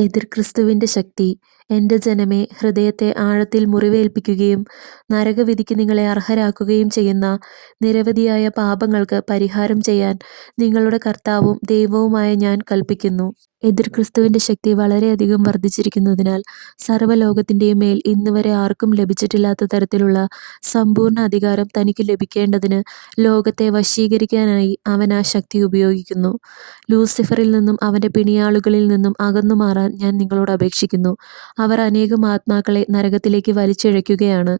എതിർ ക്രിസ്തുവിന്റെ ശക്തി. എന്റെ ജനമേ, ഹൃദയത്തെ ആഴത്തിൽ മുറിവേൽപ്പിക്കുകയും നരകവിധിക്ക് നിങ്ങളെ അർഹരാക്കുകയും ചെയ്യുന്ന നിരവധിയായ പാപങ്ങൾക്ക് പരിഹാരം ചെയ്യാൻ നിങ്ങളുടെ കർത്താവും ദൈവവുമായ ഞാൻ കൽപ്പിക്കുന്നു. എതിർ ക്രിസ്തുവിന്റെ ശക്തി വളരെയധികം വർദ്ധിച്ചിരിക്കുന്നതിനാൽ സർവ്വലോകത്തിന്റെയും മേൽ ഇന്നുവരെ ആർക്കും ലഭിച്ചിട്ടില്ലാത്ത തരത്തിലുള്ള സമ്പൂർണ്ണ അധികാരം തനിക്ക് ലഭിക്കേണ്ടതിന് ലോകത്തെ വശീകരിക്കാനായി അവൻ ആ ശക്തി ഉപയോഗിക്കുന്നു. ലൂസിഫറിൽ നിന്നും അവന്റെ പിണിയാളുകളിൽ നിന്നും അകന്നുമാറാൻ ഞാൻ നിങ്ങളോട് അപേക്ഷിക്കുന്നു. അവർ അനേകം ആത്മാക്കളെ നരകത്തിലേക്ക് വലിച്ചിഴയ്ക്കുകയാണ്.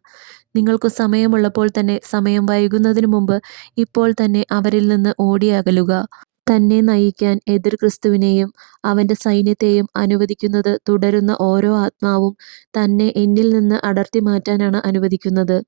നിങ്ങൾക്കു സമയമുള്ളപ്പോൾ തന്നെ, സമയം വൈകുന്നതിനു മുമ്പ് ഇപ്പോൾ തന്നെ അവരിൽ നിന്ന് ഓടിയകലുക. തന്നെ നയിക്കാൻ എതിർ ക്രിസ്തുവിനെയും അവന്റെ സൈന്യത്തെയും അനുവദിക്കുന്നത് തുടരുന്ന ഓരോ ആത്മാവും തന്നെ എന്നിൽ നിന്ന് അടർത്തി മാറ്റാനാണ് അനുവദിക്കുന്നത്.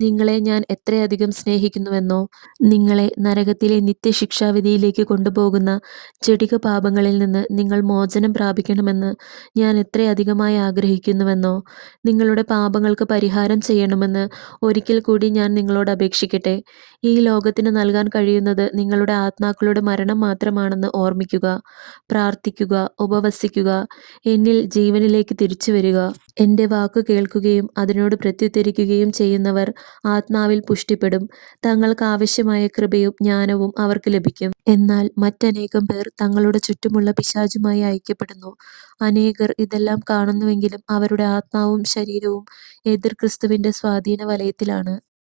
നിങ്ങളെ ഞാൻ എത്രയധികം സ്നേഹിക്കുന്നുവെന്നോ, നിങ്ങളെ നരകത്തിലെ നിത്യശിക്ഷാവിധിയിലേക്ക് കൊണ്ടുപോകുന്ന ജഡിക പാപങ്ങളിൽ നിന്ന് നിങ്ങൾ മോചനം പ്രാപിക്കണമെന്ന് ഞാൻ എത്രയധികമായി ആഗ്രഹിക്കുന്നുവെന്നോ, നിങ്ങളുടെ പാപങ്ങൾക്ക് പരിഹാരം ചെയ്യണമെന്ന് ഒരിക്കൽ കൂടി ഞാൻ നിങ്ങളോട് അപേക്ഷിക്കട്ടെ. ഈ ലോകത്തിന് നൽകാൻ കഴിയുന്നത് നിങ്ങളുടെ ആത്മാക്കളുടെ മരണം മാത്രമാണെന്ന് ഓർമ്മിക്കുക. പ്രാർത്ഥിക്കുക, ഉപവസിക്കുക, എന്നിൽ ജീവനിലേക്ക് തിരിച്ചുവരിക. എന്റെ വാക്കു കേൾക്കുകയും അതിനോട് പ്രത്യുത്തരിക്കുകയും ചെയ്യുന്നവർ ആത്മാവിൽ പുഷ്ടിപ്പെടും. തങ്ങൾക്ക് ആവശ്യമായ കൃപയും ജ്ഞാനവും അവർക്ക് ലഭിക്കും. എന്നാൽ മറ്റനേകം പേർ തങ്ങളുടെ ചുറ്റുമുള്ള പിശാചുമായി ഐക്യപ്പെടുന്നു. അനേകർ ഇതെല്ലാം കാണുന്നുവെങ്കിലും അവരുടെ ആത്മാവും ശരീരവും എതിർ ക്രിസ്തുവിന്റെ സ്വാധീന വലയത്തിലാണ്.